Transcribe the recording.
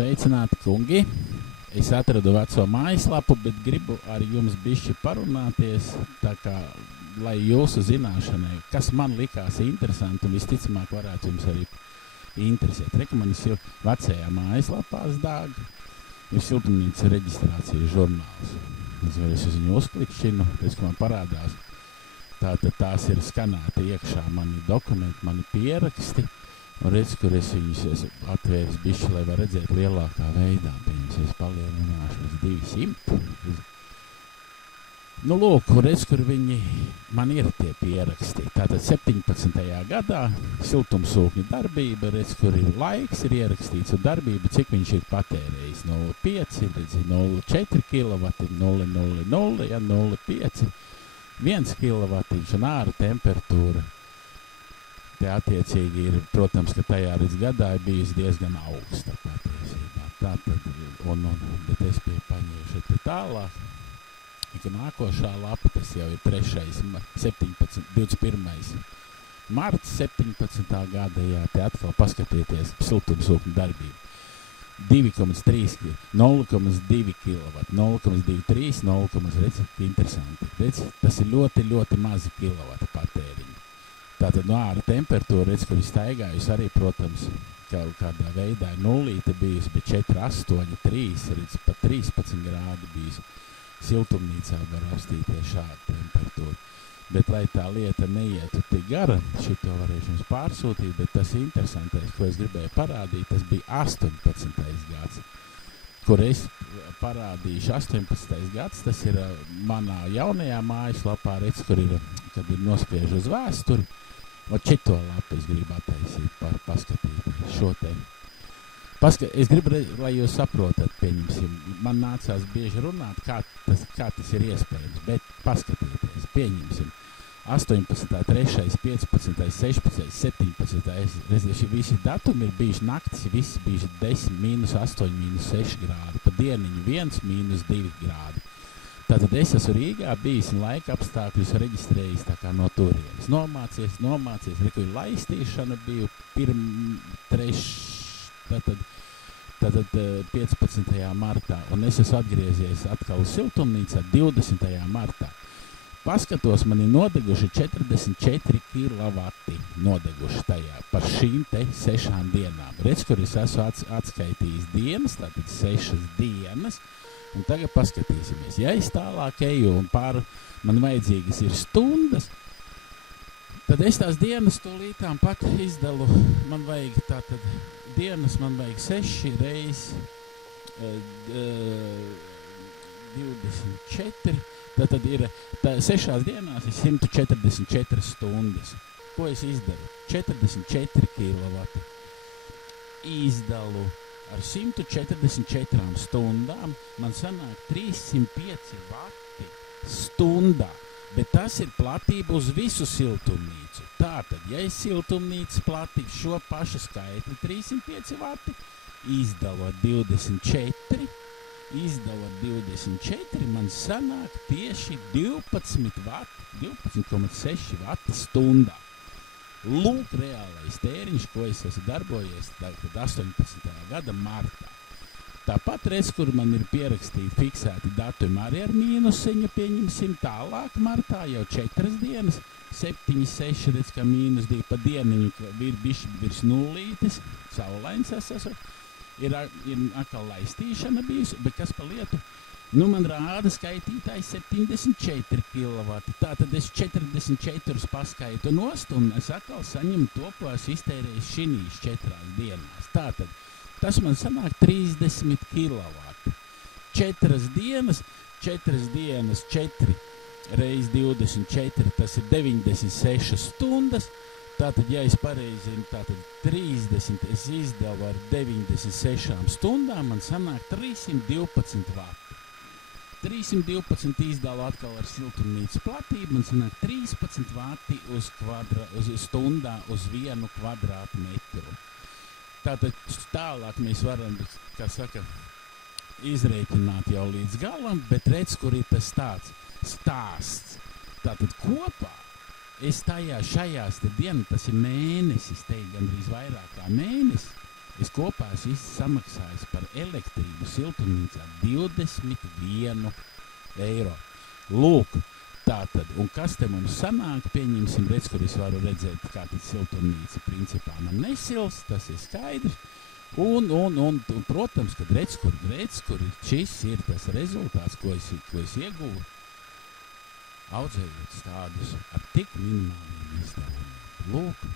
Sveicināti, kungi! Es atradu veco mājaslapu, bet gribu ar jums bišķi parunāties, tā kā, lai jūsu zināšanai, kas man likās interesanti un visticamāk varētu jums arī interesēt. Manis ir vecajā mājaslapās dāg, ir siltumnīca reģistrācijas žurnāls. Es uz viņu uzklikšķinu, pēc ka man parādās. Tātad tās ir skanēti iekšā mani dokumenti, mani pieraksti. Un redz, kur es viņus esmu atvēris bišķi, lai var redzēt lielākā veidā. Viņus es palielināšu līdz 200. Nu, lūk, redz, kur viņi man ir tie pieraksti. Tātad 17. gadā siltumsūkņa darbība, redz, kur ir laiks, ir ierakstīts un darbība, cik viņš ir patērējis. 0,5, redz, 0,4 kW, 0,00, ja 0,5, 1 kW un āra temperatūra. Te attiecīgi ir, protams, ka tajā līdz gadā ir bijusi diezgan augsta patiesībā. Tātad, bet es paņēšu te tālāk, ka nākošā lapa, tas jau ir 21. marts 17. gada, jā, te atkal paskatieties siltumsūkņu darbību. 2,3, 0,2 kW, 0,23, 0, redz, interesanti. Redz, tas ir ļoti, ļoti mazi kilovati patēriņi. Tātad no āra temperatūra, redz, kur ir staigājusi arī, protams, kaut kādā veidā ir nulīte bijusi, bet 4, 8, 3, redz, pat 13 grādi bijusi. Siltumnīcā var rastīties šāda temperatūra. Bet, lai tā lieta neietu tik gara, šito varēšu jums pārsūtīt, bet tas interesantais, ko es gribēju parādīt, tas bija 18. gads, kur es parādīšu 18. gads, tas ir manā jaunajā mājaslapā, redz, kur ir, kad ir nospiež uz vēsturi. Ot šito lapu es gribu attaisīt, paskatīt šo te. Es gribu, lai jūs saprotat, pieņemsim, man nācās bieži runāt, kā tas ir iespējams, bet paskatieties, pieņemsim, 18, 3, 15, 16, 17, visi datumi ir bijuši naktis, visi bijuši 10, -8, -6 grādi, pa dieniņu 1, -2 grādi. Tātad es esmu Rīgā bijis un laika apstākļus reģistrējis tā kā no turienes. Nomācies, reku ir laistīšana biju tātad 15. martā, un es esmu atgriezies atkal siltumnīcā 20. martā. Paskatos, man ir nodeguši 44 kilovati nodeguši tajā par šīm te 6 dienām. Redz, kur es esmu atskaitījis dienas, tātad 6 dienas. Un tagad paskatīsimies. Ja es tālāk eju un man vajadzīgas ir stundas, tad es tās dienas tūlītām pat izdalu. Man vajag tātad dienas, man vajag 6 reiz 24. Tātad ir 6 dienās ir 144 stundas. Ko es izdaru? 44 kilovati. Izdalu. Ar 144 stundām man sanāk 305 vati stundā, bet tas ir platība uz visu siltumnīcu. Tātad, ja es siltumnīcas platību šo pašu skaitli 305 vati, izdalot 24, man sanāk tieši 12 vati, 12,6 vati stundā. Lūk, reālais tēriņš, ko es esmu darbojies 18. gada martā. Tāpat redz, kur man ir pierakstīti fiksēti datumi arī ar mīnusiņu, pieņemsim tālāk martā jau 4 dienas, 7, 6, redz, ka -2 pa dieniņu ir bišķi virs nulītes, saulains es esmu, ir atkal laistīšana bijusi, bet kas pa lietu? Nu, man rāda skaitītājs 74 kilovati, tātad es 44 paskaitu nost, un es atkal saņemu to, ko es iztērēju šinīs 4 dienās. Tātad, tas man sanāk 30 kilovati. 4 dienas, 4 reiz 24, tas ir 96 stundas. Tātad, ja es pareizinu, tātad 30 es izdevu ar 96 stundām, man sanāk 312 vati. 312 izdalu atkal ar siltumnīcas platību, man sanāk 13 vati uz stundā uz 1 kvadrātmetru. Tātad tālāk mēs varam, kā saka, izrēķināt jau līdz galam, bet redz, kur ir tas tāds stāsts. Tātad kopā es šajās te dienas, tas ir mēnesis, te gandrīz vairāk kā mēnesis, Es kopā esmu samaksājis par elektrību siltumnīcā 21 eiro. Lūk, tātad, un kas te mums sanāk, pieņemsim, redz, kur es varu redzēt, kā tad siltumnīca principā man nesils, tas ir skaidrs. Un protams, kad redz, kur šis ir tas rezultāts, ko es ieguvu, audzējot stādus ar tik minimāliem izdevumiem. Lūk,